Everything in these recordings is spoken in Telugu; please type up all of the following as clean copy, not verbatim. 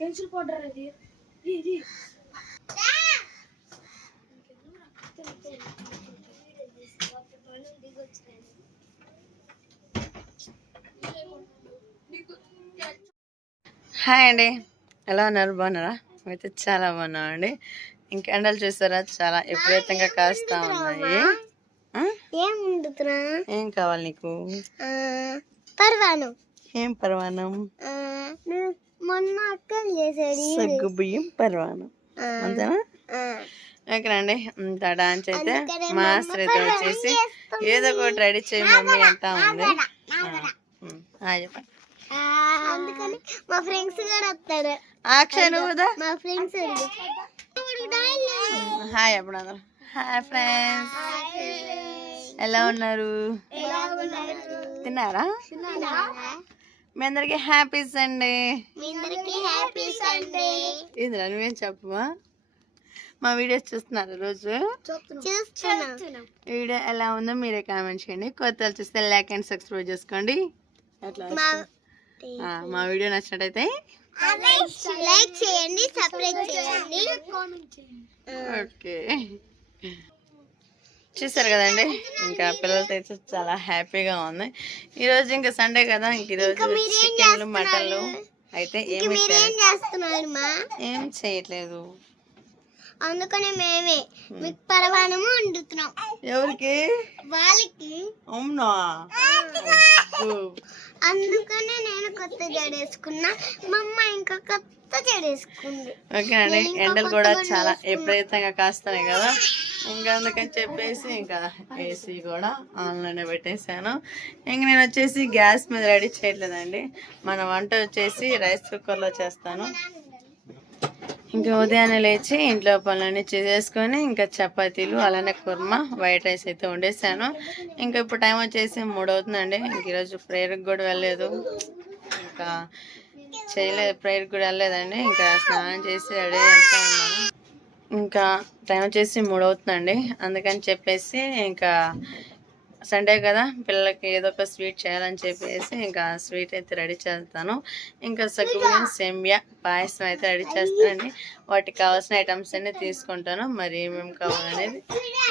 పెన్సిల్ పౌడర్ అది హాయ్ అండి, ఎలా ఉన్నారు? బాగున్నారా? అయితే చాలా బాగున్నామండి. ఇంకా ఎండలు చూసారా, చాలా విపరీతంగా కాస్తా ఉన్నాయి. ఏం కావాలి నీకు? ఏం పరవానం? సగ్గు బియ్యం పరవానం అంతేనా? ఓకేనండి. ఇంత డాన్స్ అయితే మా ఆశ్రయిత వచ్చేసి ఏదో ఒకటి రెడీ చేయి మమ్మీ అంటా ఉంది. చెప్పండి. అందుకని మా ఫ్రెండ్స్ కూడా వస్తారు. అక్షయ్ నువ్వు కదా? మా ఫ్రెండ్స్ హాయ్ అప్పుడు అందరూ. హాయ్ ఫ్రెండ్స్, ఎలా ఉన్నారు? తిన్నారా? మీ అందరికి హ్యాపీ సండే. ఏంద్రా నువ్వేం చెప్పవా? మా వీడియోస్ చూస్తున్నారు రోజు? వీడియో ఎలా ఉందో మీరే కామెంట్ చేయండి. కొత్త చూస్తే లైక్ అండ్ సబ్స్క్రైబ్ చేసుకోండి. అట్లా మా వీడియో నచ్చినట్టయితే లైక్ చేయండి, సబ్స్క్రైబ్ చేయండి. ఓకే, చూసారు కదండి. ఇంకా పిల్లలతో అయితే చాలా హ్యాపీగా ఉంది. ఈరోజు ఇంకా సండే కదా, ఇంక ఈరోజు చికెన్లు మటన్లు అయితే ఏం చేయట్లేదు. అందుకని మేమే మీకు పరవానము వండుతున్నాం. ఎవరికి? వాళ్ళకి. అవునా? అందుకనే నేను కొత్త జడేసుకున్నా, మా అమ్మ ఇంకా కొత్త జడేసుకుంది. ఓకే అండి, ఎండలు కూడా చాలా విపరీతంగా కాస్తున్నాయి కదా, ఇంకా అందుకని చెప్పేసి ఇంకా ఏసీ కూడా ఆన్లోనే పెట్టేశాను. ఇంక నేను వచ్చేసి గ్యాస్ మీద రెడీ చేయట్లేదండి. మన వంట వచ్చేసి రైస్ కుక్కర్లో చేస్తాను. ఇంకా ఉదయాన్నే లేచి ఇంట్లో పనులన్నీ చేసేసుకొని ఇంకా చపాతీలు అలానే కుర్మా వైట్ రైస్ అయితే వండేసాను. ఇంకా ఇప్పుడు టైం వచ్చేసి 3 అవుతుందండి. ఇంక ఈరోజు ప్రేయర్కి కూడా వెళ్ళలేదు, ఇంకా చేయలేదు, ప్రేయర్కి కూడా వెళ్ళలేదండి. ఇంకా స్నానం చేసి రెడీ అవుతా ఉన్నాను. ఇంకా టైం వచ్చేసి 3 అవుతుందండి. అందుకని చెప్పేసి ఇంకా సండే కదా, పిల్లలకి ఏదో ఒక స్వీట్ చేయాలని చెప్పేసి ఇంకా స్వీట్ అయితే రెడీ చేస్తాను. ఇంకా సగ్గుబియ్యం సేమియా పాయసం అయితే రెడీ చేస్తానండి. వాటికి కావాల్సిన ఐటమ్స్ అన్నీ తీసుకుంటాను, మరి ఏమేమి కావాలనేది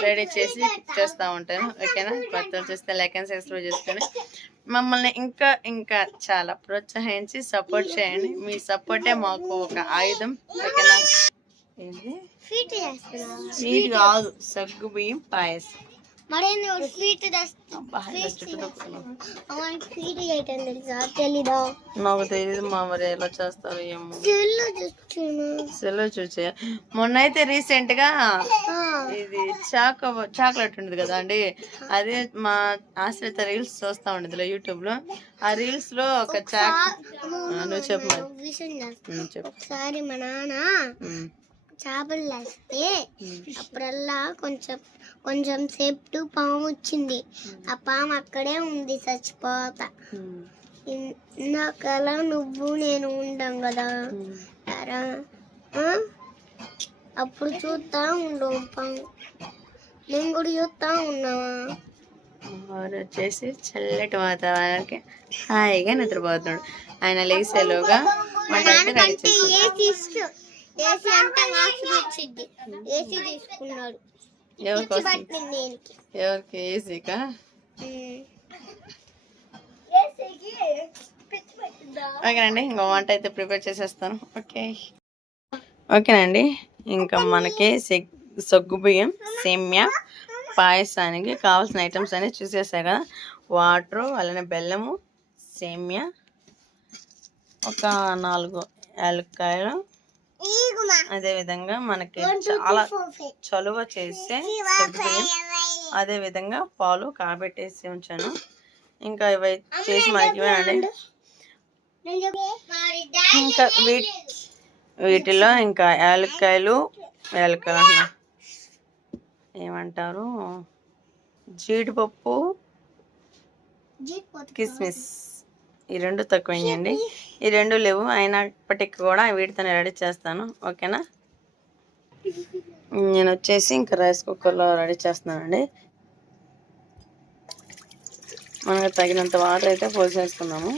రెడీ చేసి చేస్తూ ఉంటాను. ఓకేనా? కొత్తలు చూస్తే లైక్ అండ్ సబ్స్క్రైబ్ చేసుకొని మమ్మల్ని ఇంకా ఇంకా చాలా ప్రోత్సహించి సపోర్ట్ చేయండి. మీ సపోర్టే మాకు ఒక ఆయుధం. ఓకేనా? ఏంటి స్వీట్ కాదు, సగ్గుబియ్యం పాయసం. నాకు తెలియదు మా, మరి ఎలా చేస్తారు ఏమో. సెల్లో చూసే మొన్న అయితే రీసెంట్ గా ఇది చాక్లెట్ ఉండదు కదా అండి, అదే మా ఆశ్రిత రీల్స్ చూస్తా ఉండదు యూట్యూబ్ లో. ఆ రీల్స్ లో ఒక నువ్వు చెప్పు. ఒకసారి మా నాన్న చేపలు వేస్తే అప్పుడల్లా కొంచెం సేపు పాము వచ్చింది. ఆ పాము అక్కడే ఉంది చచ్చిపోతా. ఇందాకలా నువ్వు నేను ఉంటాం కదా, అప్పుడు చూస్తా ఉండవు పాము, నేను కూడా చూస్తా ఉన్నావా. వచ్చేసి చల్లటి వాతావరణానికి హాయిగా నిద్రపోతున్నాడు. ఆయన లేసేలోగా వంట అయితే రెడీ చేస్తాడు. ఏసీ అంటే మార్చి వచ్చింది, ఏసీ తీసుకున్నాడు. ఎవరికి? ఏసీకా? ఓకేనండి, ఇంకా వంట అయితే ప్రిపేర్ చేసేస్తాను. ఓకేనండి, ఇంకా మనకి సగ్గుబియ్యం సేమ్యా పాయసానికి కావాల్సిన ఐటమ్స్ అన్నీ చూసేసాయి కదా. వాటరు, అలానే బెల్లము, సేమ్యా, ఒక 4 యాలక్కాయలు, అదేవిధంగా మనకి చాలా చలువ చేసే సగ్గుబియ్యం, అదేవిధంగా పాలు కాబెట్టేసి ఉంచాను. ఇంకా ఇవి చేసి మనకి ఇవ్వండి. ఇంకా వీటిలో ఇంకా యాలక్కాయలు ఏమంటారు, జీడిపప్పు, కిస్మిస్, ఈ 2 తక్కువేయండి. ఈ 2 లేవు, అయినప్పటికీ కూడా వీటితోనే రెడీ చేస్తాను. ఓకేనా? నేను వచ్చేసి ఇంకా రైస్ కుక్కర్లో రెడీ చేస్తున్నానండి. మనకు తగినంత వాటర్ అయితే పోసేసుకున్నాము.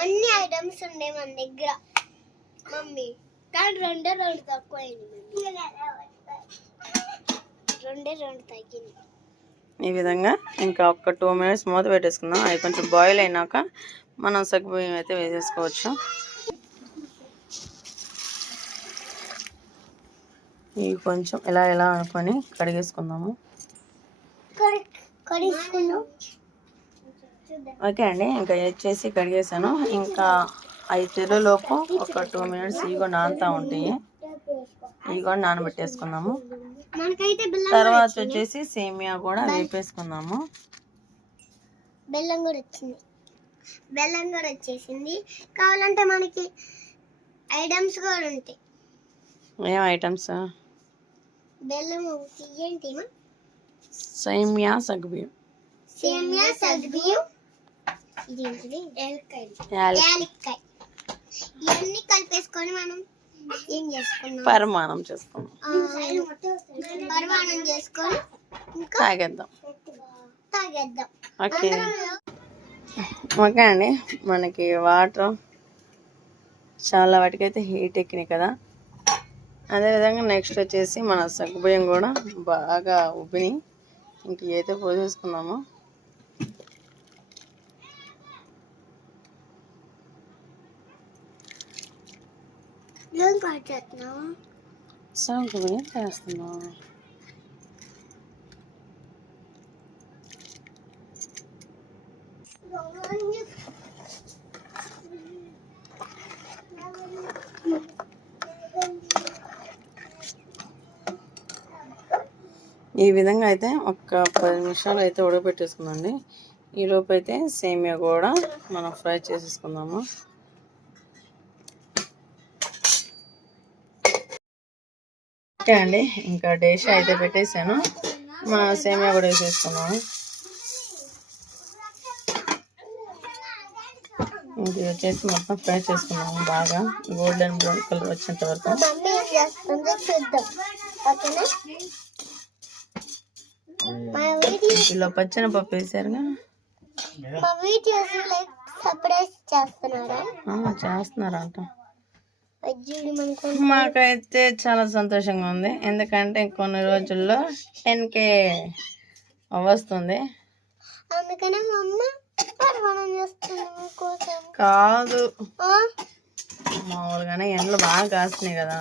అన్ని ఐటమ్స్ ఉండే మన దగ్గర మమ్మీ, కానీ రెండు తక్కువైంది. రెండు తగ్గింది. ఈ విధంగా ఇంకా ఒక 2 minutes మూత పెట్టేసుకుందాం. అవి కొంచెం బాయిల్ అయినాక మనం సగ్గుబియ్యం అయితే వేసేసుకోవచ్చు. ఇవి కొంచెం ఇలా అనుకొని కడిగేసుకుందాము. ఓకే అండి, ఇంకా వచ్చేసి కడిగేసాను. ఇంకా అవి తెరలోపు ఒక 2 minutes ఇవి కూడా నానుతూ ఉంటాయి. ఇవి కూడా నానబెట్టేసుకుందాము. తర్వాత వచ్చేసి సేమియా కూడా వేపేసుకుందాము. బెల్లం కూడా వచ్చేసింది. కావాలంటే మనకి ఐటమ్స్ కూడా ఉంటాయి. ఏం ఐటమ్స్? బెల్లం ఏంటి? సేమియా సగ్గుబియ్యం, యాలక్కాయ ఇవన్నీ కలిపేసుకొని మనం ఏం చేసుకున్నాం? పరిమాణం చేసుకున్నాం. పరిమాణం చేసుకొని ఇంకా తాగేద్దాం. ఓకే అండి, మనకి వాటర్ చాలా వాటికైతే హీట్ ఎక్కినాయి కదా. అదేవిధంగా నెక్స్ట్ వచ్చేసి మన సగ్గుబియ్యం కూడా బాగా ఉబ్బినాయి. ఇంక అయితే పోసేసుకుందాము. సగ్గుబియ్యం చేస్తున్నాం. ఈ విధంగా అయితే ఒక 10 నిమిషాలు అయితే ఉడకబెట్టేసుకుందండి. ఈలోపు అయితే సేమియా కూడా మనం ఫ్రై చేసేసుకుందాము. ఓకే అండి, ఇంకా డిష్ అయితే పెట్టేసాను. మన సేమియా కూడా వేసేసుకున్నాము. ఇది వచ్చేసి మొత్తం ఫ్రై చేసుకున్నాము బాగా గోల్డెన్ బ్రౌన్ కలర్ వచ్చేంత వరకు. ఇలా పచ్చనపప్పు వేసారుగా. చేస్తున్నారంట. మాకైతే చాలా సంతోషంగా ఉంది, ఎందుకంటే కొన్ని రోజుల్లో 10K వస్తుంది. అందుకనే మా అమ్మ కాదు, మామూలుగానే ఎండలు బాగా కాస్తున్నాయి కదా,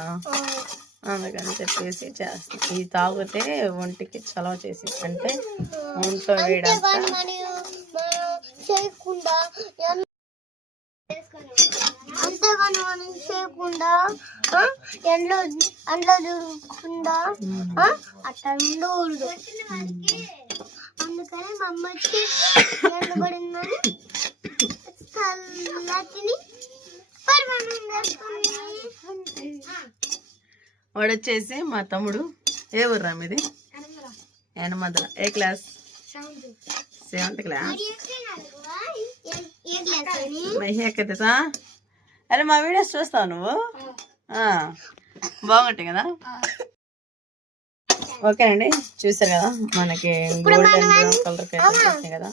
అందుకని చెప్పేసి చేస్తాం. ఇది తాగితే ఒంటికి చలవ చేసి అంటే ఒంట్లో వేయకుండా ఎండలో దూరకుండా అట్లా ఉండకూడదు. అందుకని మా అమ్మ వచ్చి ఎండబడిందని చల్లటిని వాడు వచ్చేసి మా తమ్ముడు. ఏ ఊర్రా మీది? ఎనమద్ర. ఏ క్లాస్? 7th class. మహిళా. అరే మా వీడియోస్ చూస్తావు నువ్వు? బాగుంటాయి కదా. ఓకే అండి, చూసారు కదా మనకి గోల్డెన్ బ్రౌన్ కలర్ అయితే వచ్చేసినాయి కదా.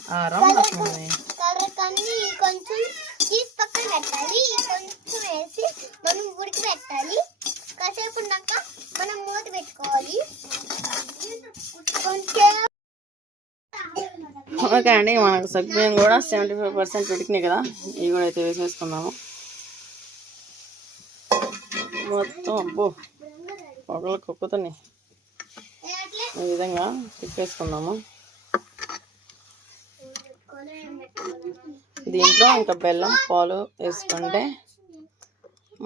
కొంచెం తీసి పక్కన పెట్టాలి. కొంచెం వేసి మనం ఉడికి పెట్టాలి. కాసేపు ఉన్నాక మనం మూత పెట్టుకోవాలి. ఓకే అండి, మనకు సగ్గుబియ్యం కూడా 75% ఉడికినాయి కదా. ఇవి కూడా అయితే వేసేసుకుందాము. మొత్తం అబ్బో పొగలు కొక్కుతున్నాయి. ఈ విధంగా తిప్పేసుకుందాము. దీంట్లో ఇంకా బెల్లం పాలు వేసుకుంటే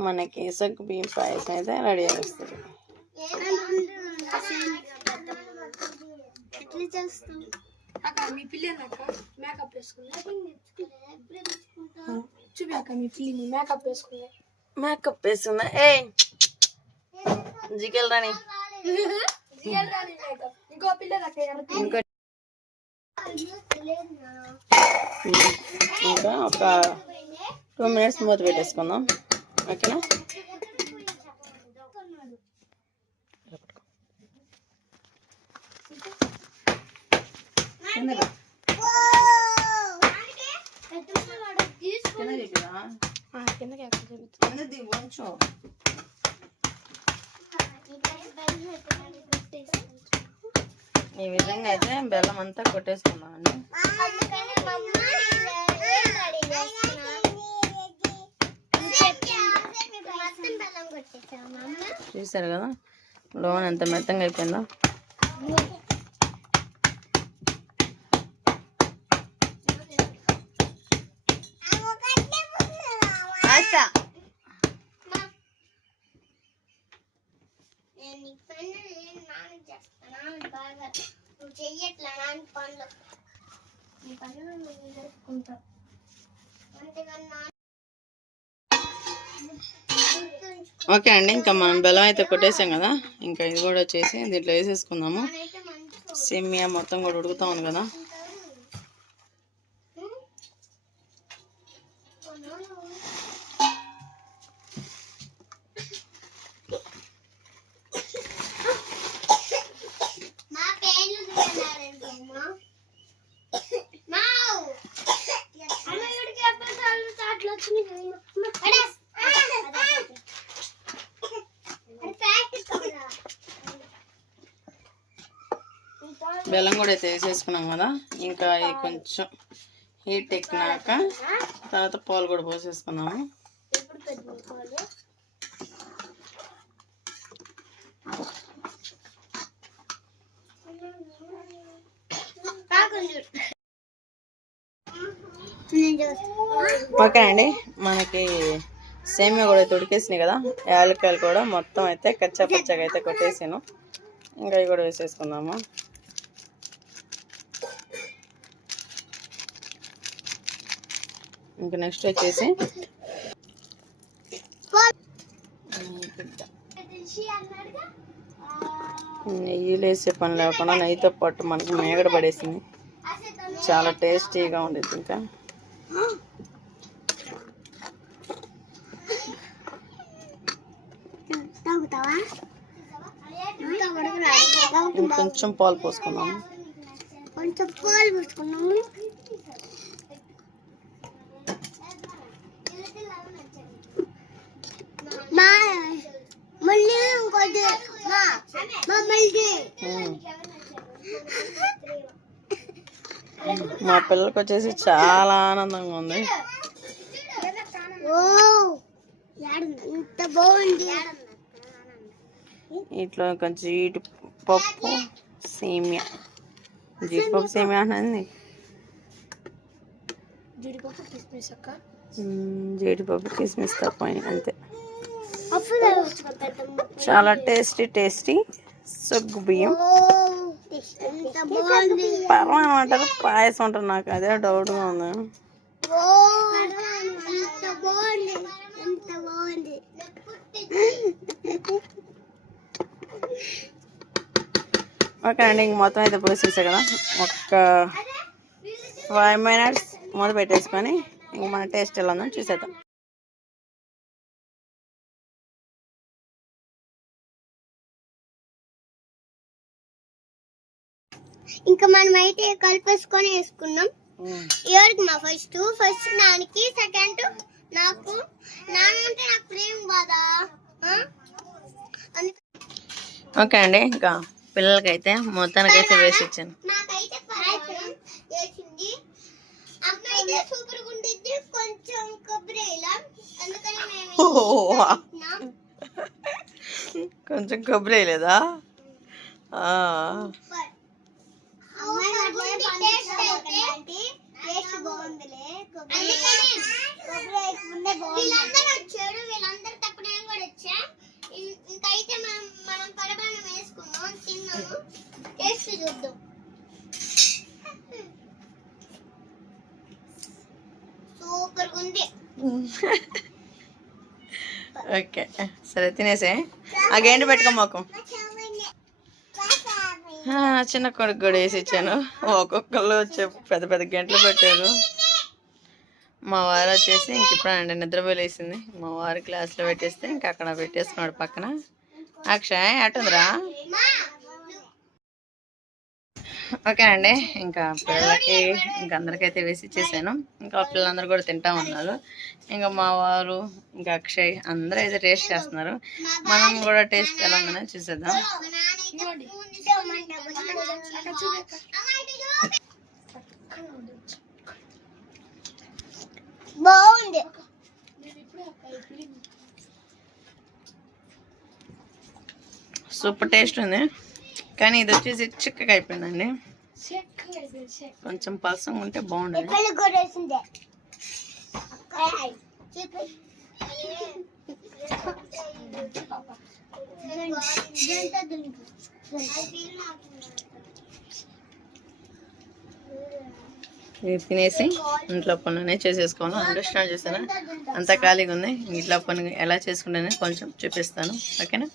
మనకి సగ్గుబియ్యం పాయసం అయితే రెడీ అయిపోతుంది. మేకప్ వేసుకుందా? ఏ జిగల్ రాని ఇంకా ఒక 2 minutes మూత పెట్టేసుకుందాం. ఓకేనా? కిందకి కదా కిందకి ఎక్కడ చూపించు. కిందది కొంచెం ఈ విధంగా అయితే బెల్లం అంతా కొట్టేసుకుందాం అండి. అందుకని మా అమ్మ ఏం రెడీ చేస్తున్నా మొత్తం బెల్లం కొట్టేసాం మా అమ్మ. చూసారు కదా లోన్ ఎంత మెత్తంగా అయిపోయిందో. ఆస్తా నేను ఈ పనులు నేను నాన్న చేస్తాను బాగా నువ్వు చెయ్యట్లా నాన్న పనులు ఈ పనులు నువ్వు చేసుకుంటావు అంతేగాని నాన్న ఓకే అండి, ఇంకా మనం బెల్లం అయితే కొట్టేసాం కదా, ఇంకా ఇది కూడా వచ్చేసి దీంట్లో వేసేసుకుందాము. అయితే మంచి సేమియా మొత్తం కూడా ఉడుకుతా ఉంది కదా. మా పేర్లు తిన్నారండి అమ్మ మావ్ అమ్మ ఇక్కడికి ఎప్పుడు చాట్లు వచ్చినాయి బెల్లం కూడా అయితే వేసేసుకున్నాం కదా, ఇంకా ఇది కొంచెం హీట్ ఎక్కినాక తర్వాత పాలు కూడా పోసేసుకున్నాము. ఎప్పుడు పెట్టుకోవాలి ఓకే అండి, మనకి సేమియా కూడా అయితే ఉడికేసినాయి కదా, యాలక్కాయలు కూడా మొత్తం అయితే కచ్చా పచ్చగా అయితే కొట్టేసాను. ఇంకా ఇవి కూడా వేసేసుకుందాము. ఇంకా నెక్స్ట్ వచ్చేసి నెయ్యిలు వేసే పని లేకుండా నెయ్యితో పాటు మనకి మేగడ పడేసింది, చాలా టేస్టీగా ఉండేది. ఇంకా ఇంకొంచెం పాలు పోసుకున్నాము. కొంచెం పాలు పోసుకున్నాము. మళ్ళీ ఇంకోటి మా పిల్లలకి వచ్చేసి చాలా ఆనందంగా ఉంది. ఎంత బాగుంది. ఇట్లా ఇంకా జీడిపప్పు సేమియా, జీడిపప్పు సేమియా అన్నది జీడిపప్పు కిస్మిస్ అక్క. జీడిపప్పు కిస్మిస్ తప్ప అంతే. అప్పుడు చాలా టేస్టీ టేస్టీ సగ్గు బియ్యం ఎంత బాగుంది. పర్వం అంటారు, పాయసం అంటారు, నాకు అదే డౌట్గా ఉంది. ఎంత బాగుంది, ఎంత బాగుంది. ఓకే అండి, ఇంక మొత్తం అయితే పోసేసా కదా, ఒక్క 5 minutes మూత పెట్టేసుకొని ఇంక మన టేస్ట్ ఎలా ఉందో చూసేద్దాం. ఇంకా మనం అయితే కలిపేసుకొని వేసుకున్నాం. ఎవరికి మా ఫస్ట్ నానికి, సెకండ్ నాకు. నానంటే నాకు ప్రేమ బాధ. ఓకే అండి, ఇంకా పిల్లలకైతే మొత్తానికైతే వేసి ఇచ్చాను. నాకైతే వేసింది. అమ్మ అయితే సూపర్ గా ఉండిద్ది. కొంచెం కొబ్బరి ఇలా, అందుకని మేము కొంచెం కొబ్బరి వేయలేదా? వీళ్ళందరూ వచ్చారు, వీళ్ళందరూ తప్ప నేను కూడా వచ్చా. ఇంకైతే మనం పరమాణం వేసుకున్నాం, తిన్నాము, టేస్ట్ చూద్దాం. సూపర్ ఉంది. ఓకే సరే తినేసే. ఆ గంట పెట్టుకోమాకు. చిన్న కొడుకు కూడా వేసి ఇచ్చాను. ఒక్కొక్కళ్ళు వచ్చే పెద్ద పెద్ద గంటలు పెట్టారు. మా వారు వచ్చేసి ఇంక ఇప్పుడు నిద్రపోయి లేసింది. మా వారు క్లాస్లో పెట్టేస్తే ఇంక అక్కడ పెట్టేసుకున్నాడు పక్కన. అక్షయ్ అటుందిరా. ఓకే అండి, ఇంకా పిల్లలకి ఇంకా అందరికైతే వేసి ఇచ్చేసాను. ఇంకా పిల్లలందరూ కూడా తింటా ఉన్నారు. ఇంకా మా వారు ఇంకా అక్షయ్ అందరూ అయితే టేస్ట్ చేస్తున్నారు. మనం కూడా టేస్ట్ ఎలా ఉందో చూసేద్దాం. బాగుంది. సూపర్ టేస్ట్ ఉంది, కానీ ఇది వచ్చేసి చిక్కగా అయిపోయిందండి. కొంచెం పలసంగా ఉంటే బాగుండదు. ఇది తినేసి ఇంట్లో పనులనే చేసేసుకోవాలి. అండర్స్టాండ్ చేస్తాను, అంత ఖాళీగా ఉంది. ఇంట్లో పని ఎలా చేసుకుంటానని కొంచెం చూపిస్తాను. ఓకేనా?